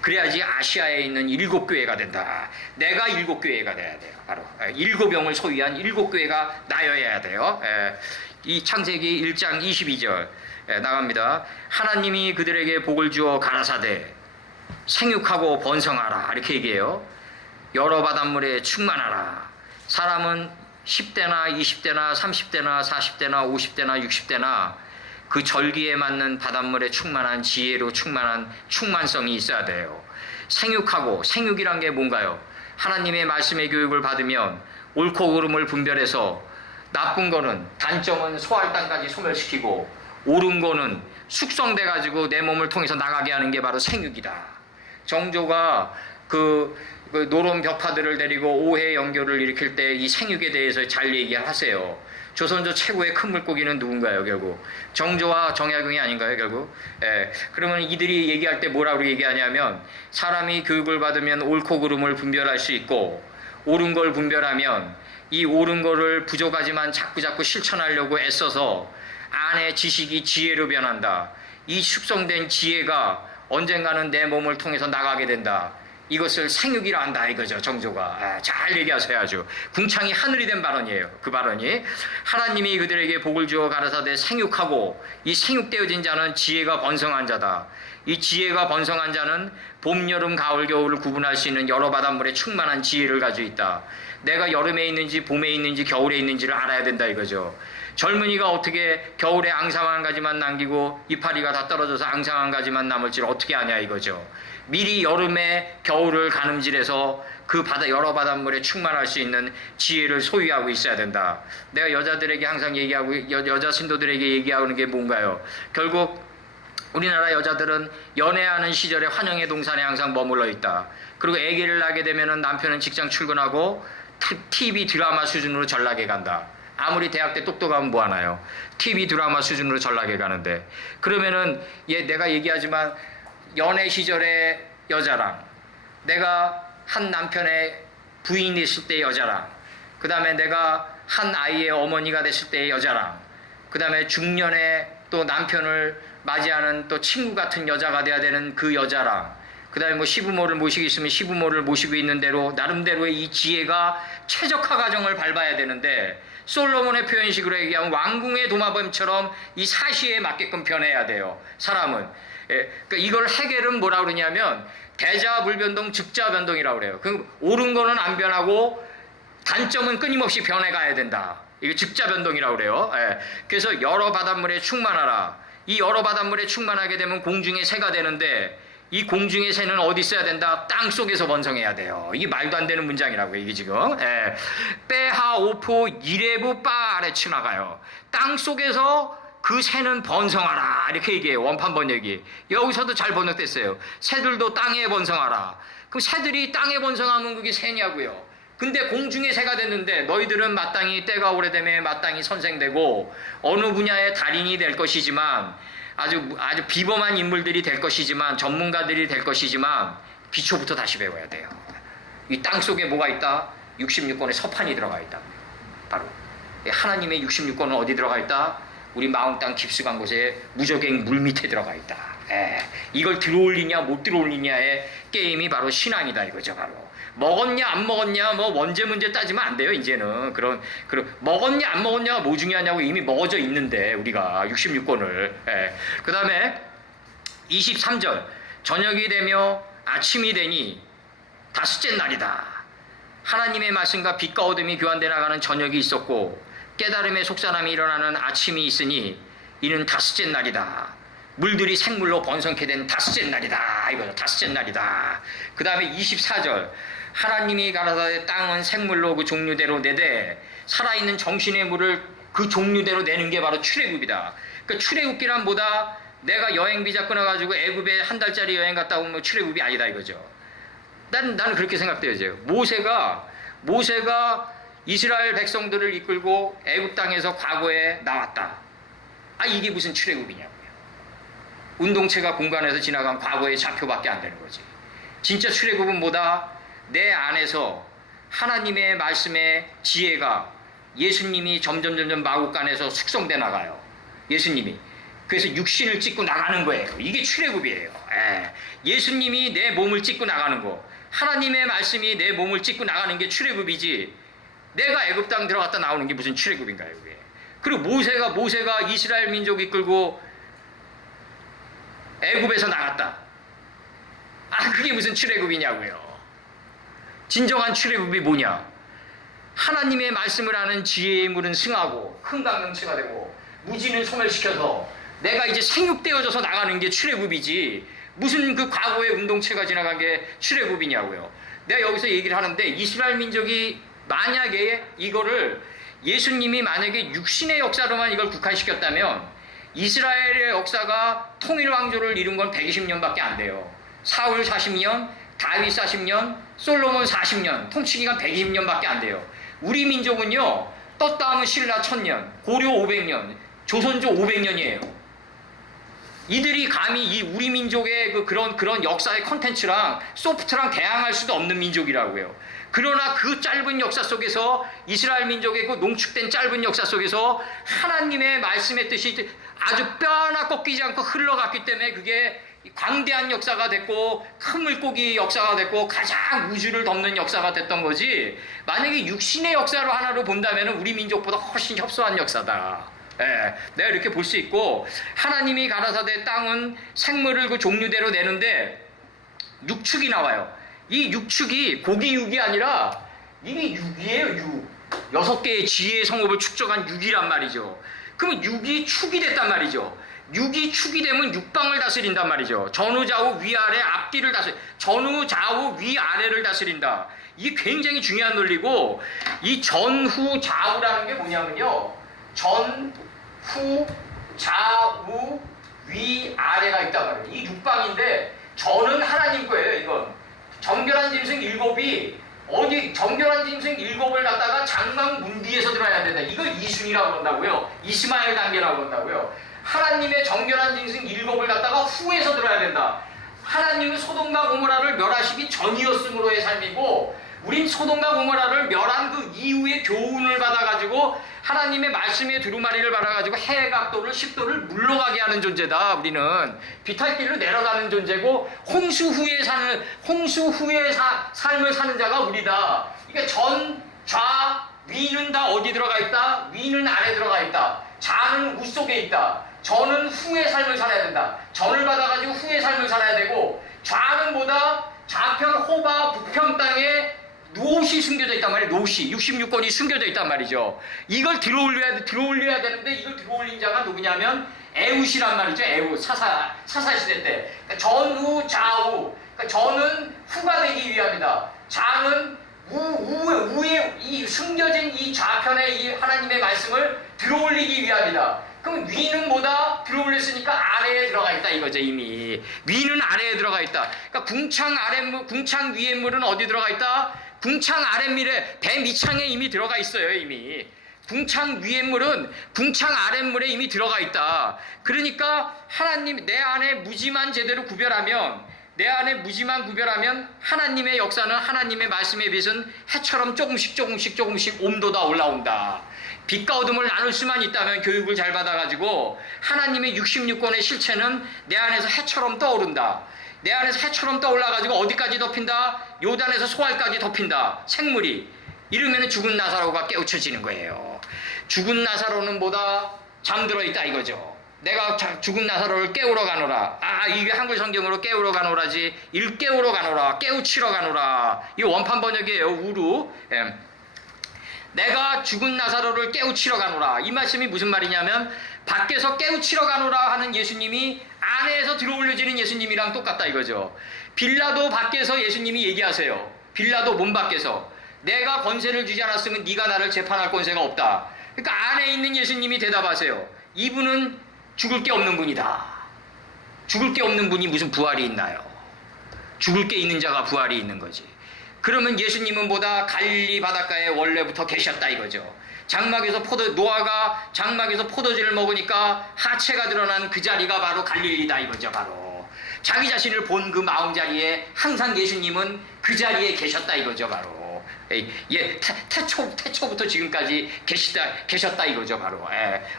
그래야지 아시아에 있는 7교회가 된다. 내가 7교회가 돼야 돼요. 바로 7영을 소유한 7교회가 나여야 돼요. 이 창세기 1장 22절 나갑니다. 하나님이 그들에게 복을 주어 가라사대 생육하고 번성하라 이렇게 얘기해요. 여러 바닷물에 충만하라. 사람은 10대나 20대나 30대나 40대나 50대나 60대나 그 절기에 맞는 바닷물에 충만한 지혜로 충만한 충만성이 있어야 돼요. 생육하고, 생육이란 게 뭔가요? 하나님의 말씀의 교육을 받으면 옳고 그름을 분별해서 나쁜 거는, 단점은 소할당까지 소멸시키고 옳은 거는 숙성돼 가지고 내 몸을 통해서 나가게 하는 게 바로 생육이다. 정조가 그 노론 벽파들을 데리고 오해 연교를 일으킬 때 이 생육에 대해서 잘 얘기하세요. 조선조 최고의 큰 물고기는 누군가요, 결국? 정조와 정약용이 아닌가요, 결국? 예. 그러면 이들이 얘기할 때 뭐라고 얘기하냐면, 사람이 교육을 받으면 옳고 그름을 분별할 수 있고, 옳은 걸 분별하면 이 옳은 거를 부족하지만 자꾸자꾸 실천하려고 애써서 안에 지식이 지혜로 변한다. 이 숙성된 지혜가 언젠가는 내 몸을 통해서 나가게 된다. 이것을 생육이라 한다 이거죠, 정조가. 잘 얘기하세요. 아주 궁창이 하늘이 된 발언이에요. 그 발언이 하나님이 그들에게 복을 주어 가라사대 생육하고, 이 생육되어진 자는 지혜가 번성한 자다. 이 지혜가 번성한 자는 봄, 여름, 가을, 겨울을 구분할 수 있는 여러 바닷물에 충만한 지혜를 가지고 있다. 내가 여름에 있는지 봄에 있는지 겨울에 있는지를 알아야 된다 이거죠. 젊은이가 어떻게 겨울에 앙상 한 가지만 남기고 이파리가 다 떨어져서 앙상 한 가지만 남을지를 어떻게 아냐 이거죠. 미리 여름에 겨울을 가늠질해서 그 여러 바닷물에 충만할 수 있는 지혜를 소유하고 있어야 된다. 내가 여자들에게 항상 얘기하고, 여자 신도들에게 얘기하는 게 뭔가요? 결국 우리나라 여자들은 연애하는 시절에 환영의 동산에 항상 머물러 있다. 그리고 아기를 낳게 되면 남편은 직장 출근하고 TV 드라마 수준으로 전락해 간다. 아무리 대학 때 똑똑하면 뭐하나요? TV 드라마 수준으로 전락해 가는데, 그러면은 내가 얘기하지만 연애 시절의 여자랑, 내가 한 남편의 부인이 있을 때의 여자랑, 그 다음에 내가 한 아이의 어머니가 됐을 때의 여자랑, 그 다음에 중년에 또 남편을 맞이하는 또 친구 같은 여자가 돼야 되는 그 여자랑, 그 다음에 뭐 시부모를 모시고 있으면 시부모를 모시고 있는 대로 나름대로의 이 지혜가 최적화 과정을 밟아야 되는데, 솔로몬의 표현식으로 얘기하면 왕궁의 도마뱀처럼 이 사시에 맞게끔 변해야 돼요, 사람은. 그러니까 이걸 해겔은 뭐라 그러냐면 대자불변동 즉자변동이라고 그래요. 그 옳은 거는 안 변하고 단점은 끊임없이 변해가야 된다. 이게 즉자변동이라고 그래요. 그래서 여러 바닷물에 충만하라. 이 여러 바닷물에 충만하게 되면 공중의 새가 되는데, 이 공중의 새는 어디 있어야 된다? 땅 속에서 번성해야 돼요. 이게 말도 안 되는 문장이라고요, 이게 지금. 빼하 오포 이레부 빠아래 치나가요. 땅 속에서 그 새는 번성하라, 이렇게 얘기해요. 원판 번역이. 여기서도 잘 번역됐어요. 새들도 땅에 번성하라. 그럼 새들이 땅에 번성하면 그게 새냐고요. 근데 공중의 새가 됐는데, 너희들은 마땅히 때가 오래되면 마땅히 선생되고 어느 분야의 달인이 될 것이지만, 아주 비범한 인물들이 될 것이지만, 전문가들이 될 것이지만, 기초부터 다시 배워야 돼요. 이 땅 속에 뭐가 있다? 66권의 서판이 들어가 있다. 바로 하나님의 66권은 어디 들어가 있다? 우리 마음 땅 깊숙한 곳에 무적행 물 밑에 들어가 있다. 이걸 들어올리냐 못 들어올리냐의 게임이 바로 신앙이다 이거죠. 바로 먹었냐 안 먹었냐 뭐 원죄 문제 따지면 안 돼요. 이제는 그런 먹었냐 안 먹었냐가 뭐 중요하냐고, 이미 먹어져 있는데 우리가 66권을. 그 다음에 23절 저녁이 되며 아침이 되니 다섯째 날이다. 하나님의 말씀과 빛과 어둠이 교환돼 나가는 저녁이 있었고, 깨달음의 속사람이 일어나는 아침이 있으니 이는 다섯째 날이다. 물들이 생물로 번성케 된 다섯째 날이다. 이거죠. 다섯째 날이다. 그 다음에 24절 하나님이 가라사대 땅은 생물로 그 종류대로 내되 살아있는 정신의 물을 그 종류대로 내는 게 바로 출애굽이다. 그러니까 출애굽기란 뭐다? 내가 여행 비자 끊어가지고 애굽에 한 달짜리 여행 갔다 오면 출애굽이 아니다 이거죠. 나는 그렇게 생각돼요. 모세가 이스라엘 백성들을 이끌고 애굽 땅에서 과거에 나왔다. 이게 무슨 출애굽이냐고요. 운동체가 공간에서 지나간 과거의 좌표밖에 안 되는 거지. 진짜 출애굽은 뭐다? 내 안에서 하나님의 말씀의 지혜가, 예수님이 점점 마국간에서 숙성돼 나가요. 예수님이. 그래서 육신을 찢고 나가는 거예요. 이게 출애굽이에요. 예수님이 내 몸을 찢고 나가는 거, 하나님의 말씀이 내 몸을 찢고 나가는 게 출애굽이지, 내가 애굽 땅 들어갔다 나오는 게 무슨 출애굽인가요, 그게. 그리고 모세가 이스라엘 민족 이끌고 애굽에서 나갔다. 그게 무슨 출애굽이냐고요. 진정한 출애굽이 뭐냐? 하나님의 말씀을 하는 지혜의 물은 승하고 큰 강명체가 되고 무지는 소멸시켜서 내가 이제 생육되어져서 나가는 게 출애굽이지 무슨 그 과거의 운동체가 지나간 게 출애굽이냐고요. 내가 여기서 얘기를 하는데 이스라엘 민족이 만약에 이거를 예수님이 만약에 육신의 역사로만 이걸 국한시켰다면 이스라엘의 역사가 통일 왕조를 이룬 건 120년밖에 안 돼요. 사울 40년, 다윗 40년, 솔로몬 40년, 통치기간 120년밖에 안 돼요. 우리 민족은요, 떴다 하면 신라 1000년, 고려 500년, 조선조 500년이에요. 이들이 감히 이 우리 민족의 그런 역사의 컨텐츠랑 소프트랑 대항할 수도 없는 민족이라고요. 그러나 그 짧은 역사 속에서 이스라엘 민족의 그 농축된 짧은 역사 속에서 하나님의 말씀의 뜻이 아주 뼈 하나 꺾이지 않고 흘러갔기 때문에 그게 광대한 역사가 됐고 큰 물고기 역사가 됐고 가장 우주를 덮는 역사가 됐던 거지. 만약에 육신의 역사로 하나로 본다면 우리 민족보다 훨씬 협소한 역사다. 예, 내가 이렇게 볼 수 있고, 하나님이 가라사대 땅은 생물을 그 종류대로 내는데 육축이 나와요. 이 육축이 고기 육이 아니라 이게 육이에요. 육. 6개의 지혜의 성읍을 축적한 육이란 말이죠. 그러면 육이 축이 됐단 말이죠. 육이 축이 되면 육방을 다스린단 말이죠. 전후 좌우 위아래 앞뒤를 전후 좌우 위아래를 다스린다. 이게 굉장히 중요한 논리고, 이 전후 좌우라는 게 뭐냐면요, 전후 좌우 위아래가 있단 말이에요. 이 육방인데 전은 하나님 거예요. 이건 정결한 짐승 7이 어디 정결한 짐승 7을 갖다가 장막 문 뒤에서 들어야 된다. 이걸 이순이라고 그런다고요. 이스마엘 단계라고 그런다고요. 하나님의 정결한 짐승 7을 갖다가 후에서 들어야 된다. 하나님은 소돔과 고모라를 멸하시기 전이었으므로의 삶이고, 우린 소돔과 고모라를 멸한 그 이후에 교훈을 받아가지고 하나님의 말씀의 두루마리를 받아가지고 해각도를 10도를 물러가게 하는 존재다. 우리는 비탈길로 내려가는 존재고, 홍수 후에 삶을 사는 자가 우리다. 그러니까 전, 좌, 위는 다 어디 들어가 있다? 위는 아래 들어가 있다. 좌는 우 속에 있다. 전은 후의 삶을 살아야 된다. 전을 받아가지고 후의 삶을 살아야 되고, 좌는 뭐다? 좌편 호바 북편 땅에 노시 숨겨져 있단 말이에요. 노시 66권이 숨겨져 있단 말이죠. 이걸 들어올려야 되는데, 이걸 들어올린 자가 누구냐면 에웃이란 말이죠. 에웃 사사 시대 때. 그러니까 전후 좌우. 그러니까 전은 후가 되기 위함이다. 좌는 우에 이 숨겨진 이 좌편의 이 하나님의 말씀을 들어올리기 위함이다. 그럼 위는 뭐다? 들어올렸으니까 아래에 들어가 있다 이거죠. 이미 위는 아래에 들어가 있다. 그러니까 궁창 위의 물은 어디 들어가 있다? 궁창 아랫물에 배 밑창에 이미 들어가 있어요. 이미 궁창 위의 물은 궁창 아랫물에 이미 들어가 있다. 그러니까 하나님 내 안에 무지만 제대로 구별하면, 하나님의 역사는, 하나님의 말씀의 빛은 해처럼 조금씩 온도다 올라온다. 빛과 어둠을 나눌 수만 있다면, 교육을 잘 받아가지고 하나님의 66권의 실체는 내 안에서 해처럼 떠오른다. 내 안에서 해처럼 떠올라가지고 어디까지 덮인다? 요단에서 소알까지 덮인다. 생물이. 이러면 죽은 나사로가 깨우쳐지는 거예요. 죽은 나사로는 뭐다? 잠들어 있다 이거죠. 내가 죽은 나사로를 깨우러 가노라. 이게 한글 성경으로 깨우러 가노라지, 일깨우러 가노라, 깨우치러 가노라. 이 원판 번역이에요. 우루. 내가 죽은 나사로를 깨우치러 가노라. 이 말씀이 무슨 말이냐면, 밖에서 깨우치러 가노라 하는 예수님이 안에서 들어올려지는 예수님이랑 똑같다 이거죠. 빌라도 밖에서 예수님이 얘기하세요. 빌라도 몸 밖에서. 내가 권세를 주지 않았으면 네가 나를 재판할 권세가 없다. 그러니까 안에 있는 예수님이 대답하세요. 이분은 죽을 게 없는 분이다. 죽을 게 없는 분이 무슨 부활이 있나요? 죽을 게 있는 자가 부활이 있는 거지. 그러면 예수님은 보다 갈릴리 바닷가에 원래부터 계셨다 이거죠. 노아가 장막에서 포도주를 먹으니까 하체가 드러난 그 자리가 바로 갈릴리다 이거죠. 바로 자기 자신을 본 그 마음자리에 항상 예수님은 그 자리에 계셨다 이거죠. 바로 태초부터 지금까지 계셨다 이거죠. 바로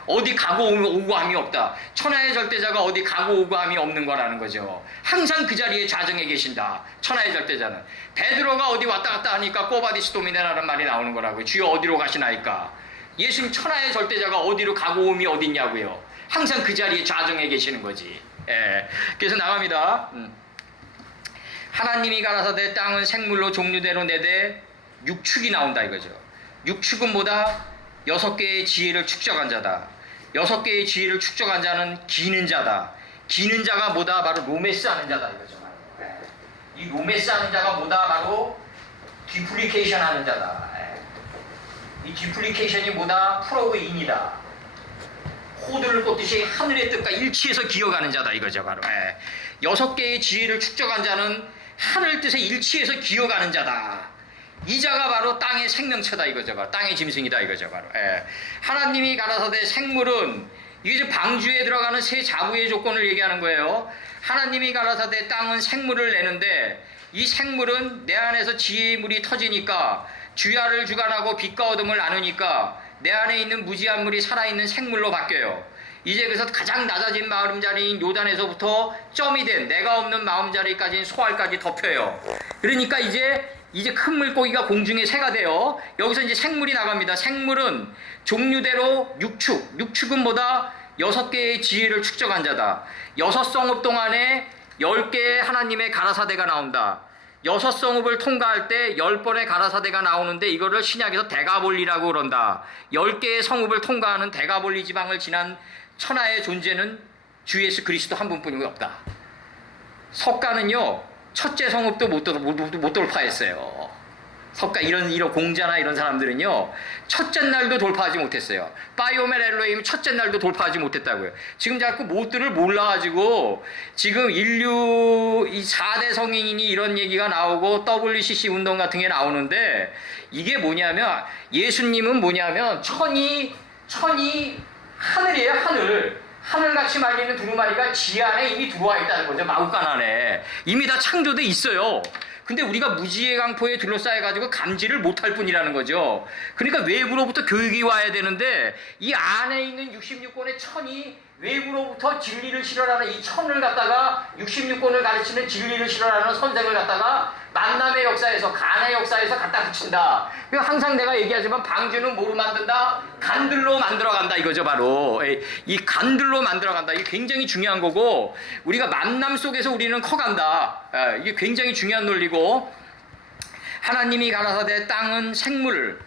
어디 가고 오고 함이 없다. 천하의 절대자가 어디 가고 오고 함이 없는 거라는 거죠. 항상 그 자리에 좌정해 계신다. 천하의 절대자는. 베드로가 어디 왔다 갔다 하니까 꼬바디스 도미네라는 말이 나오는 거라고요. 주여 어디로 가시나이까. 예수님 천하의 절대자가 어디로 가고 오미 어딨냐고요. 항상 그 자리에 좌정해 계시는 거지. 그래서 나갑니다. 하나님이 가라사대 땅은 생물로 종류대로 내되 육축이 나온다 이거죠. 육축은 뭐다? 6개의 지혜를 축적한 자다. 6개의 지혜를 축적한 자는 기는 자다. 기는 자가 뭐다? 바로 로메스 하는 자다 이거죠. 이 로메스 하는 자가 뭐다? 바로 디플리케이션 하는 자다. 이 디플리케이션이 뭐다? 프로그인이다. 호들을 꽂듯이 하늘의 뜻과 일치해서 기어가는 자다 이거죠. 바로 6개의 지혜를 축적한 자는 하늘 뜻에 일치해서 기어가는 자다. 이 자가 바로 땅의 생명체다 이거죠. 바로 땅의 짐승이다 이거죠. 바로 하나님이 가라사대 생물은 이게 이제 방주에 들어가는 세 자부의 조건을 얘기하는 거예요. 하나님이 가라사대 땅은 생물을 내는데 이 생물은 내 안에서 지혜의 물이 터지니까 주야를 주관하고 빛과 어둠을 나누니까 내 안에 있는 무지한 물이 살아있는 생물로 바뀌어요. 이제 그래서 가장 낮아진 마음자리인 요단에서부터 점이 된 내가 없는 마음자리까지인 소알까지 덮여요. 그러니까 이제 큰 물고기가 공중에 새가 돼요. 여기서 이제 생물이 나갑니다. 생물은 종류대로 육축은 뭐다? 6개의 지혜를 축적한 자다. 6성읍 동안에 10개의 하나님의 가라사대가 나온다. 6성읍을 통과할 때 10번의 가라사대가 나오는데 이거를 신약에서 대가볼리라고 그런다. 10개의 성읍을 통과하는 대가볼리 지방을 지난 천하의 존재는 주 예수 그리스도 한 분뿐이 없다. 석가는요, 첫째 성읍도 못 돌파했어요. 석가 이런 공자나 이런 사람들은요, 첫째 날도 돌파하지 못했어요. 바이오멜 엘로힘 첫째 날도 돌파하지 못했다고요. 지금 자꾸 못들을 몰라가지고 지금 인류 이 4대 성인이 이런 얘기가 나오고 WCC 운동 같은 게 나오는데 이게 뭐냐면 예수님은 뭐냐면 천이 하늘이에요. 하늘같이 말리는 두루마리가 지 안에 이미 들어와 있다는 거죠. 마구간 안에 이미 다 창조돼 있어요. 근데 우리가 무지의 강포에 둘러싸여가지고 감지를 못할 뿐이라는 거죠. 그러니까 외부로부터 교육이 와야 되는데 이 안에 있는 66권의 천이 외부로부터 진리를 실현하는 이 천을 갖다가 66권을 가르치는 진리를 실현하는 선생을 갖다가 만남의 역사에서 간의 역사에서 갖다 붙인다. 항상 내가 얘기하지만 방주는 뭐로 만든다? 간들로 만들어간다 이거죠. 바로 이 간들로 만들어간다. 이게 굉장히 중요한 거고 우리가 만남 속에서 우리는 커간다. 이게 굉장히 중요한 논리고 하나님이 가라사대 땅은 생물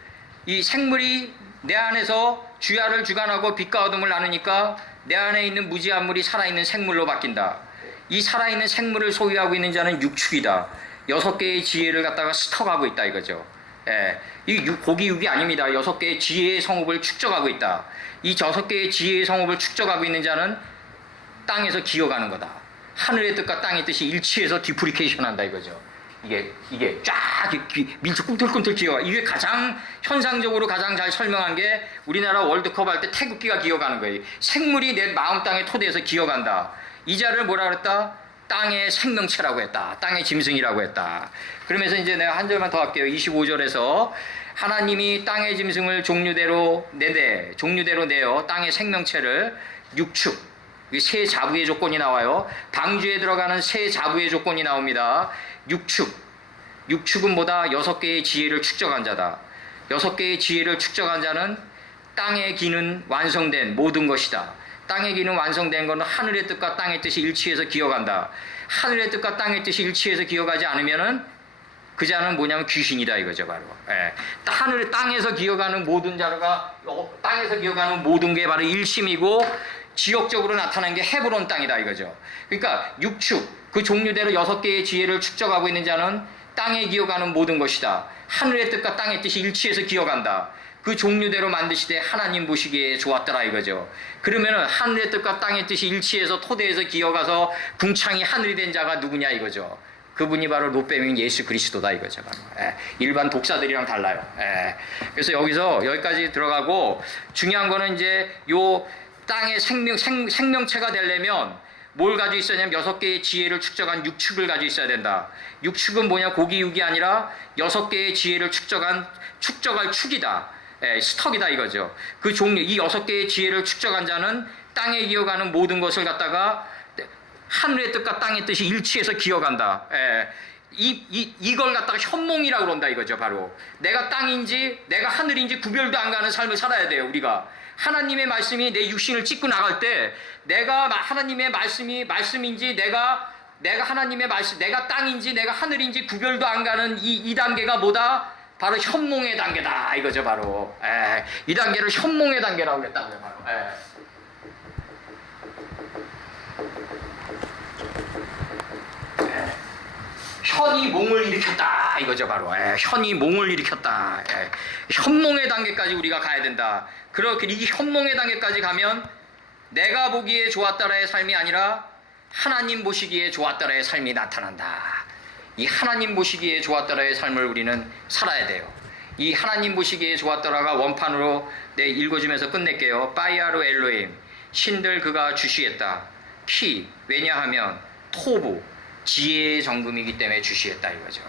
이 생물이 내 안에서 주야를 주관하고 빛과 어둠을 나누니까 내 안에 있는 무지한 물이 살아있는 생물로 바뀐다. 이 살아있는 생물을 소유하고 있는 자는 육축이다. 6개의 지혜를 갖다가 스쳐가고 있다 이거죠. 이 고기육이 아닙니다. 6개의 지혜의 성읍을 축적하고 있다. 이 6개의 지혜의 성읍을 축적하고 있는 자는 땅에서 기어가는 거다. 하늘의 뜻과 땅의 뜻이 일치해서 디프리케이션 한다 이거죠. 이게 쫙 민트 꿈틀꿈틀 기어가. 이게 가장 현상적으로 가장 잘 설명한 게 우리나라 월드컵 할 때 태극기가 기어가는 거예요. 생물이 내 마음 땅의 토대에서 기어간다. 이 자를 뭐라 그랬다? 땅의 생명체라고 했다. 땅의 짐승이라고 했다. 그러면서 이제 내가 한 절만 더 할게요. 25절에서 하나님이 땅의 짐승을 종류대로 내어 땅의 생명체를 육축. 세 자부의 조건이 나와요. 방주에 들어가는 세 자부의 조건이 나옵니다. 육축은 뭐다? 6개의 지혜를 축적한 자다. 6개의 지혜를 축적한 자는 땅의 기는 완성된 모든 것이다. 땅의 기는 완성된 것은 하늘의 뜻과 땅의 뜻이 일치해서 기어간다. 하늘의 뜻과 땅의 뜻이 일치해서 기어가지 않으면은 그 자는 뭐냐면 귀신이다 이거죠. 바로 땅에서 기어가는 모든 자가 땅에서 기어가는 모든 게 바로 일심이고 지역적으로 나타난 게 헤브론 땅이다 이거죠. 그러니까 육축 그 종류대로 6개의 지혜를 축적하고 있는 자는 땅에 기어가는 모든 것이다. 하늘의 뜻과 땅의 뜻이 일치해서 기어간다. 그 종류대로 만드시되 하나님 보시기에 좋았더라 이거죠. 그러면은 하늘의 뜻과 땅의 뜻이 일치해서 토대에서 기어가서 궁창이 하늘이 된 자가 누구냐 이거죠. 그분이 바로 롯뱀인 예수 그리스도다 이거죠. 일반 독사들이랑 달라요. 그래서 여기까지 들어가고 중요한 거는 이제 요 땅의 생명체가 되려면 뭘 가지고 있어야 되냐면 6개의 지혜를 축적한 육축을 가지고 있어야 된다. 육축은 뭐냐? 고기육이 아니라 6개의 지혜를 축적할 축이다. 스톡이다 이거죠. 그 종류, 이 6개의 지혜를 축적한 자는 땅에 기어가는 모든 것을 갖다가 하늘의 뜻과 땅의 뜻이 일치해서 기어간다. 이걸 갖다가 현몽이라고 그런다 이거죠. 바로 내가 땅인지 내가 하늘인지 구별도 안 가는 삶을 살아야 돼요. 우리가 하나님의 말씀이 내 육신을 찢고 나갈 때 내가 하나님의 말씀인지 내가 하나님의 말씀, 내가 땅인지 내가 하늘인지 구별도 안 가는 이 단계가 뭐다? 바로 현몽의 단계다 이거죠. 바로 이 단계를 현몽의 단계라고 했다고요. 바로 현이 몽을 일으켰다 이거죠. 바로 현이 몽을 일으켰다. 현몽의 단계까지 우리가 가야 된다. 그렇게 이 현몽의 단계까지 가면 내가 보기에 좋았다라의 삶이 아니라 하나님 보시기에 좋았다라의 삶이 나타난다. 이 하나님 보시기에 좋았다라의 삶을 우리는 살아야 돼요. 이 하나님 보시기에 좋았더라가 원판으로 읽어주면서 끝낼게요. 빠이아로 엘로임, 신들 그가 주시했다. 키, 왜냐하면 토부, 지혜의 정금이기 때문에 주시했다 이거죠.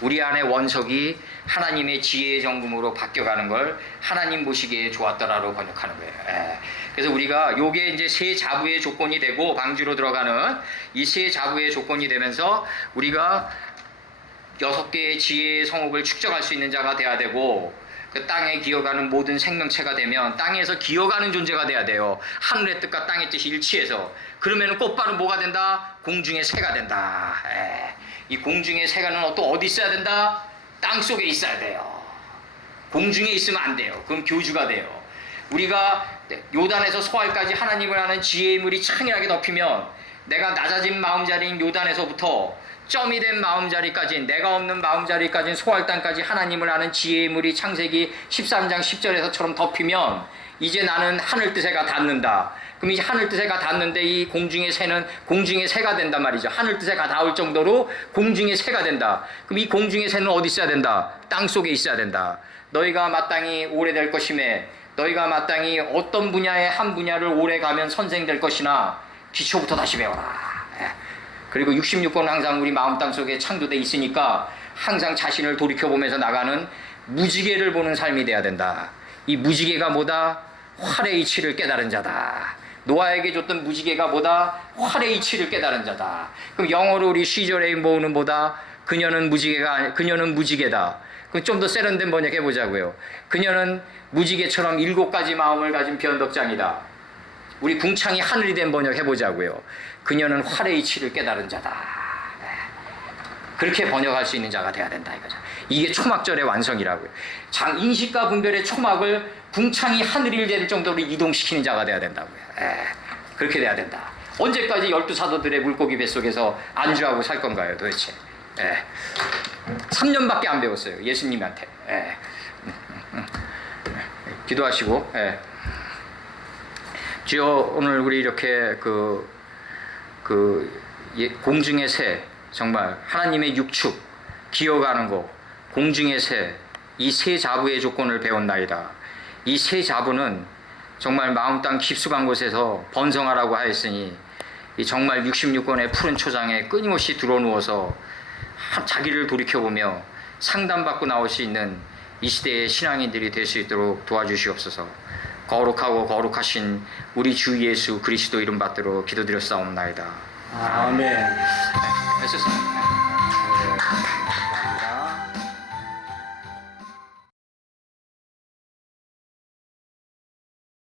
우리 안에 원석이 하나님의 지혜의 정금으로 바뀌어가는 걸 하나님 보시기에 좋았더라로 번역하는 거예요. 그래서 우리가 요게 이제 세 자부의 조건이 되고 방주로 들어가는 이 세 자부의 조건이 되면서 우리가 6개의 지혜의 성읍을 축적할 수 있는 자가 돼야 되고, 그 땅에 기어가는 모든 생명체가 되면 땅에서 기어가는 존재가 돼야 돼요. 하늘의 뜻과 땅의 뜻이 일치해서. 그러면 곧바로 뭐가 된다? 공중의 새가 된다. 이 공중의 새가는 또 어디 있어야 된다? 땅 속에 있어야 돼요. 공중에 있으면 안 돼요. 그럼 교주가 돼요. 우리가 요단에서 소알까지 하나님을 아는 지혜의 물이 창일하게 덮이면 내가 낮아진 마음자리인 요단에서부터 점이 된 마음자리까지, 내가 없는 마음자리까지, 소알 땅까지 하나님을 아는 지혜의 물이 창세기 13장 10절에서처럼 덮이면 이제 나는 하늘 뜻에가 닿는다. 그럼 이제 하늘 뜻에가 닿는데 이 공중의 새는 공중의 새가 된단 말이죠. 하늘 뜻에가 닿을 정도로 공중의 새가 된다. 그럼 이 공중의 새는 어디 있어야 된다? 땅 속에 있어야 된다. 너희가 마땅히 오래될 것이며 너희가 마땅히 어떤 분야의 한 분야를 오래 가면 선생될 것이나 기초부터 다시 배워라. 그리고 66권은 항상 우리 마음 땅속에 창조되어 있으니까 항상 자신을 돌이켜보면서 나가는 무지개를 보는 삶이 돼야 된다. 이 무지개가 뭐다? 활의 이치를 깨달은 자다. 노아에게 줬던 무지개가 뭐다? 활의 이치를 깨달은 자다. 그럼 영어로 우리 시저 레인보우는 뭐다? 그녀는 무지개다. 그럼 좀 더 세련된 번역 해보자고요. 그녀는 무지개처럼 7가지 마음을 가진 변덕장이다. 우리 궁창이 하늘이 된 번역 해보자고요. 그녀는 활의 이치를 깨달은 자다. 그렇게 번역할 수 있는 자가 돼야 된다 이거죠. 이게 초막절의 완성이라고요. 인식과 분별의 초막을 궁창이 하늘이 될 정도로 이동시키는 자가 돼야 된다고요. 그렇게 돼야 된다. 언제까지 12사도들의 물고기 뱃속에서 안주하고 살 건가요 도대체. 3년밖에 안 배웠어요 예수님한테. 기도하시고. 주여, 오늘 우리 이렇게 공중의 새, 정말 하나님의 육축, 기어가는 거, 공중의 새, 이 세 자부의 조건을 배웠나이다. 이 세 자부는 정말 마음 땅 깊숙한 곳에서 번성하라고 하였으니 이 정말 66권의 푸른 초장에 끊임없이 들어누워서 자기를 돌이켜보며 상담받고 나올 수 있는 이 시대의 신앙인들이 될 수 있도록 도와주시옵소서. 거룩하고 거룩하신 우리 주 예수 그리스도 이름 받들어 기도드렸사옵나이다. 아멘. 했었습니다.